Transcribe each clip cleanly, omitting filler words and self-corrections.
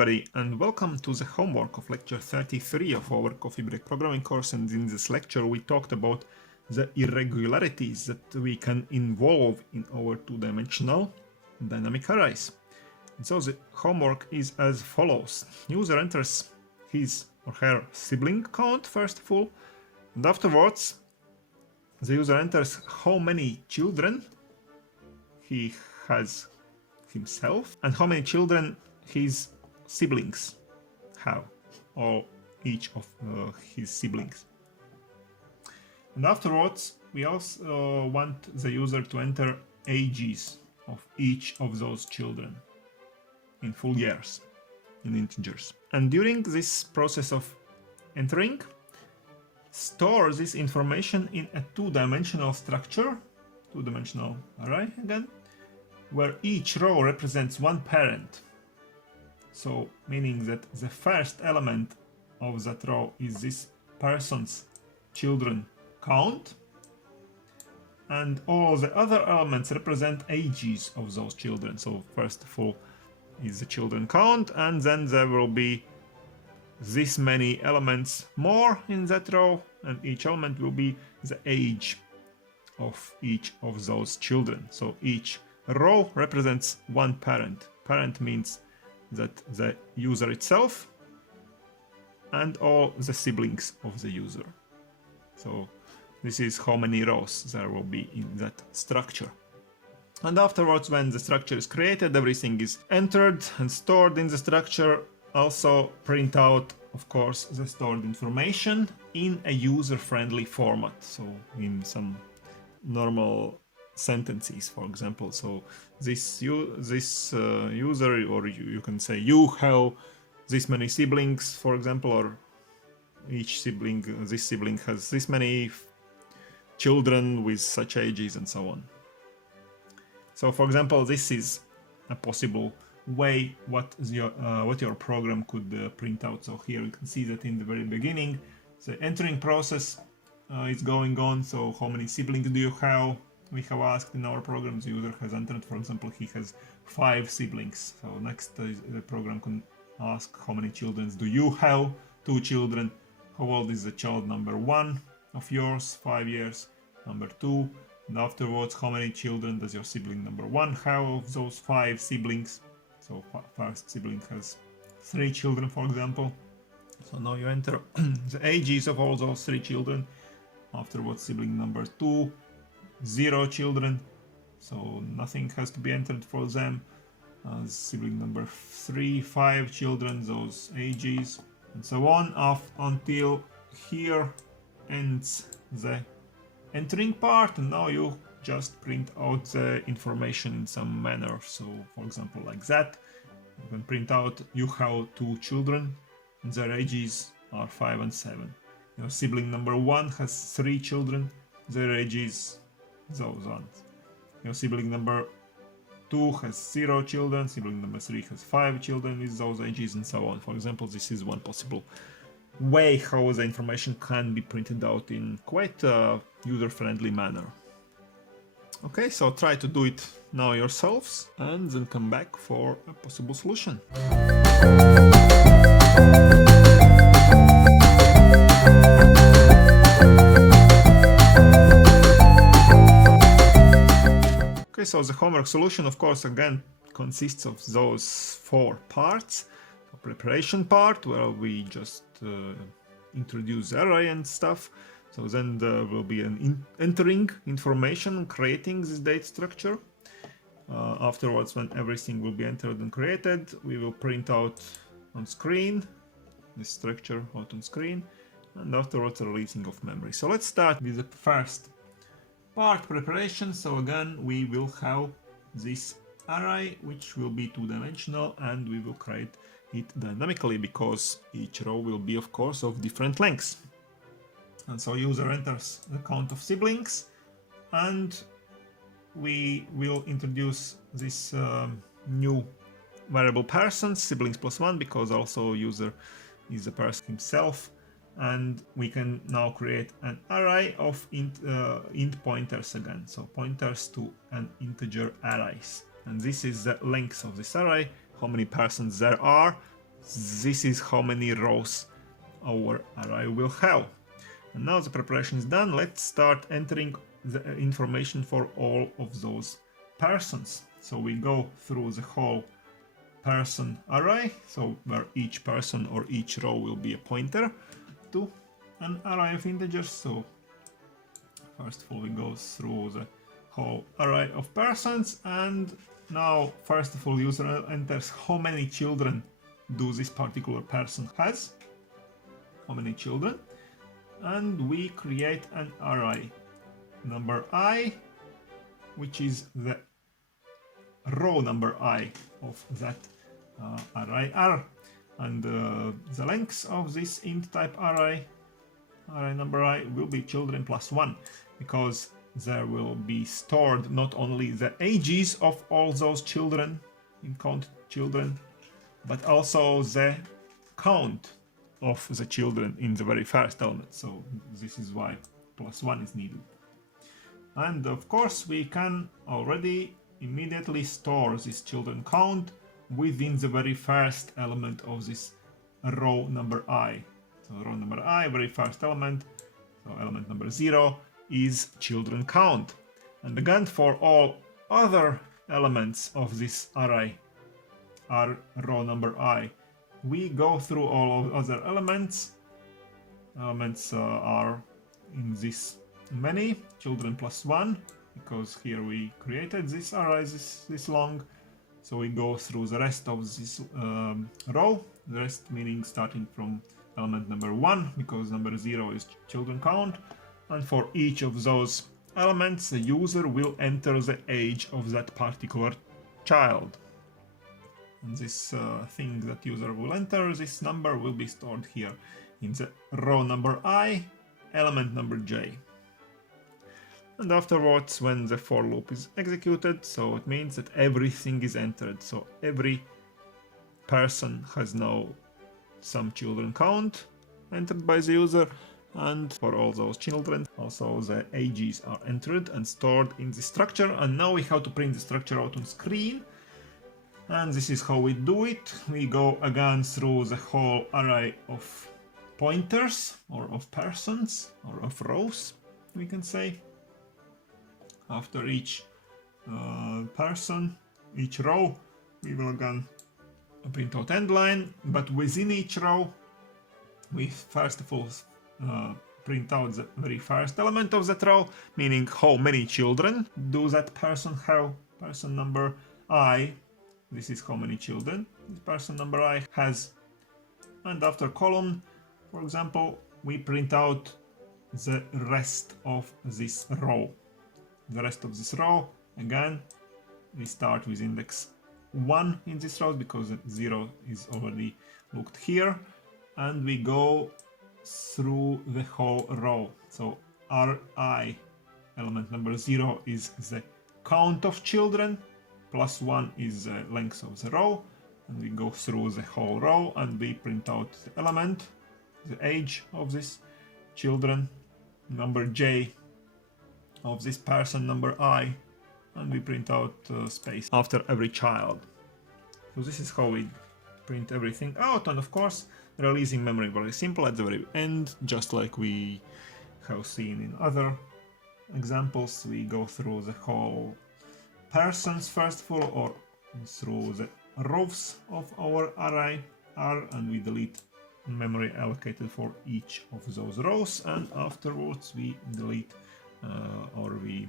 everybody, and welcome to the homework of lecture 33 of our coffee break programming course. And in this lecture we talked about the irregularities that we can involve in our two-dimensional dynamic arrays. And so the homework is as follows. User enters his or her sibling count first of all, and afterwards the user enters how many children he has himself and how many children his siblings have, or each of his siblings. And afterwards we also want the user to enter ages of each of those children in full years, in integers. And during this process of entering, store this information in a two-dimensional structure, two-dimensional array again, where each row represents one parent. So meaning that the first element of that row is this person's children count, and all the other elements represent ages of those children. So first of all is the children count, and then there will be this many elements more in that row, and each element will be the age of each of those children. So each row represents one parent. Parent means that the user itself and all the siblings of the user. So this is how many rows there will be in that structure. And afterwards, when the structure is created, everything is entered and stored in the structure. Also print out, of course, the stored information in a user-friendly format. So in some normal sentences, for example. So this user, or you can say you have this many siblings, for example, or each sibling, this sibling has this many children with such ages, and so on. So for example, this is a possible way what your program could print out. So here you can see that in the very beginning the entering process is going on. So how many siblings do you have? We have asked in our program, the user has entered, for example, he has 5 siblings. So next the program can ask how many children do you have? 2 children. How old is the child number 1 of yours? 5 years. Number 2. And afterwards, how many children does your sibling number 1 have of those 5 siblings? So first sibling has 3 children, for example. So now you enter the ages of all those 3 children. Afterwards, sibling number 2, 0 children, so nothing has to be entered for them. Sibling number 3, 5 children, those ages, and so on, until here ends the entering part. And now you just print out the information in some manner. So for example, like that, you can print out you have 2 children and their ages are 5 and 7. Your sibling number 1 has 3 children, their ages those ones. Your sibling number 2 has 0 children, sibling number 3 has 5 children with those ages, and so on. For example, this is one possible way how the information can be printed out in quite a user-friendly manner. Okay, so try to do it now yourselves and then come back for a possible solution. Okay, so the homework solution, of course, again consists of those 4 parts. The preparation part, where we just introduce the array and stuff. So then there will be an entering information, creating this date structure. Afterwards, when everything will be entered and created, we will print out on screen this structure out on screen, and afterwards a releasing of memory. So let's start with the first part, preparation. So again, we will have this array which will be two-dimensional, and we will create it dynamically because each row will be, of course, of different lengths. And so user enters the count of siblings, and we will introduce this new variable persons, siblings plus 1, because also user is the person himself. And we can now create an array of int pointers again, so pointers to an integer arrays. And this is the length of this array, how many persons there are, this is how many rows our array will have. And now the preparation is done. Let's start entering the information for all of those persons. So we go through the whole person array, so where each person or each row will be a pointer to an array of integers. So first of all we go through the whole array of persons, and now first of all user enters how many children do this particular person has, how many children, and we create an array number I, which is the row number I of that array R, and the length of this int type array number I will be children plus 1, because there will be stored not only the ages of all those children in count children, but also the count of the children in the very first element. So this is why plus 1 is needed. And of course we can already immediately store this children count within the very first element of this row number I. So row number I, very first element, so element number 0 is children count. And again, for all other elements of this array are row number I, we go through all of other elements. Elements are in this many, children plus 1, because here we created this array this long. So we go through the rest of this row, the rest meaning starting from element number 1, because number 0 is children count, and for each of those elements the user will enter the age of that particular child. And this thing that user will enter, this number will be stored here in the row number I, element number j. And afterwards, when the for loop is executed, so it means that everything is entered. So every person has now some children count entered by the user, and for all those children also the ages are entered and stored in the structure. And now we have to print the structure out on screen, and this is how we do it. We go again through the whole array of pointers, or of persons, or of rows, we can say. After each person, each row, we will again print out end line, but within each row we first of all print out the very first element of that row, meaning how many children do that person have, person number I, this is how many children this person number I has. And after column, for example, we print out the rest of this row. The rest of this row, again, we start with index 1 in this row because 0 is already looked here, and we go through the whole row. So Ri, element number 0, is the count of children, plus 1 is the length of the row, and we go through the whole row and we print out the element, the age of this children, number j of this person number I, and we print out space after every child. So this is how we print everything out, and of course releasing memory very simple at the very end, just like we have seen in other examples. We go through the whole persons first of all, or through the rows of our array R, and we delete memory allocated for each of those rows, and afterwards we delete or we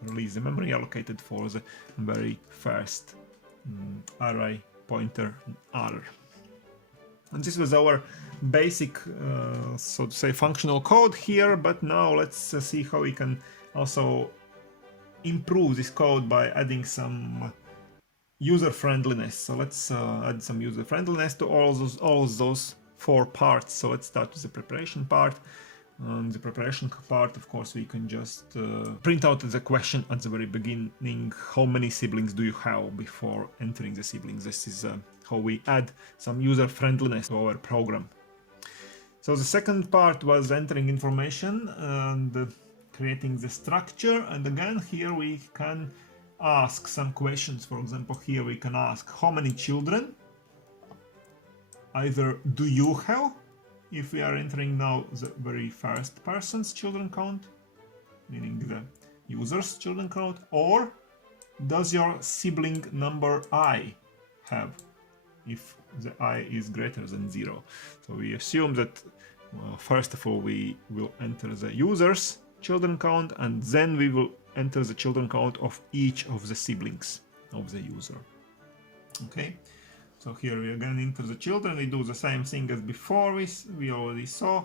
release the memory allocated for the very first array pointer R. And this was our basic, so to say, functional code here, but now let's see how we can also improve this code by adding some user friendliness. So let's add some user friendliness to all those 4 parts. So let's start with the preparation part. On the preparation part, of course, we can just print out the question at the very beginning: how many siblings do you have, before entering the siblings. This is how we add some user friendliness to our program. So the second part was entering information and creating the structure, and again here we can ask some questions. For example, here we can ask how many children either do you have, if we are entering now the very first person's children count, meaning the user's children count, or does your sibling number I have, if the I is greater than 0. So we assume that first of all we will enter the user's children count, and then we will enter the children count of each of the siblings of the user. Okay, so here we again enter the children, we do the same thing as before we already saw,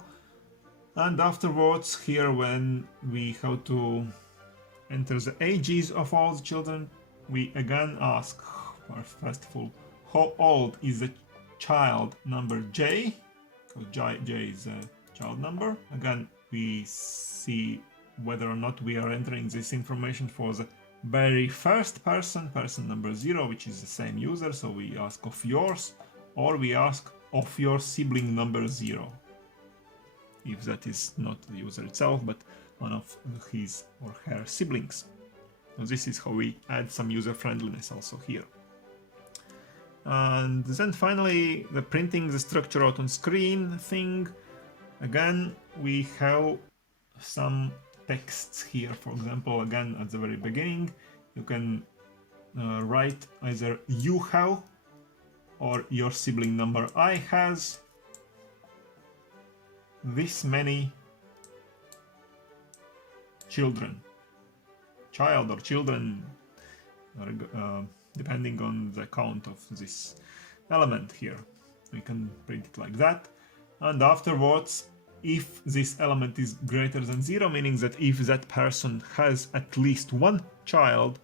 and afterwards here when we have to enter the ages of all the children, we again ask, first of all, how old is the child number J, because J is a child number. Again, we see whether or not we are entering this information for the very first person number 0, which is the same user, so we ask of yours, or we ask of your sibling number 0, if that is not the user itself, but one of his or her siblings. So this is how we add some user friendliness also here. And then finally, the printing the structure out on screen thing. Again, we have some texts here. For example, again at the very beginning, you can write either you have or your sibling number I has this many children, child or children, depending on the count of this element here. We can print it like that, and afterwards, if this element is greater than 0, meaning that if that person has at least one child,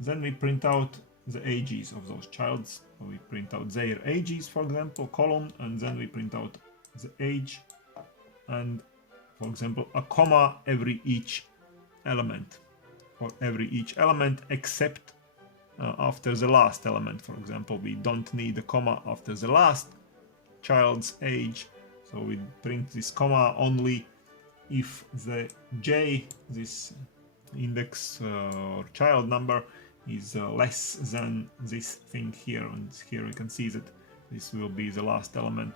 then we print out the ages of those childs. So we print out their ages, for example, column, and then we print out the age, and for example a comma every each element, for every each element except after the last element. For example, we don't need a comma after the last child's age, so we print this comma only if the J, this index or child number, is less than this thing here. And here we can see that this will be the last element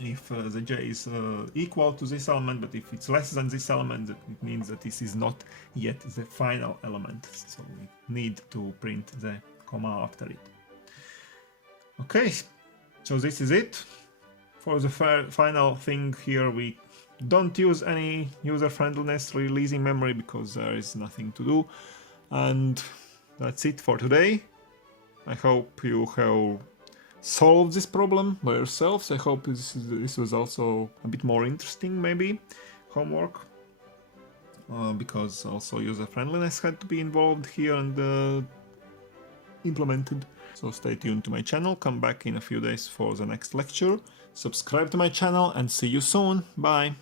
if the J is equal to this element, but if it's less than this element, that it means that this is not yet the final element, so we need to print the comma after it. Okay, so this is it. For the final thing here, we don't use any user friendliness releasing memory because there is nothing to do, and that's it for today. I hope you have solved this problem by yourselves. I hope this was also a bit more interesting, maybe, homework, because also user friendliness had to be involved here and implemented. So stay tuned to my channel, come back in a few days for the next lecture, subscribe to my channel, and see you soon. Bye!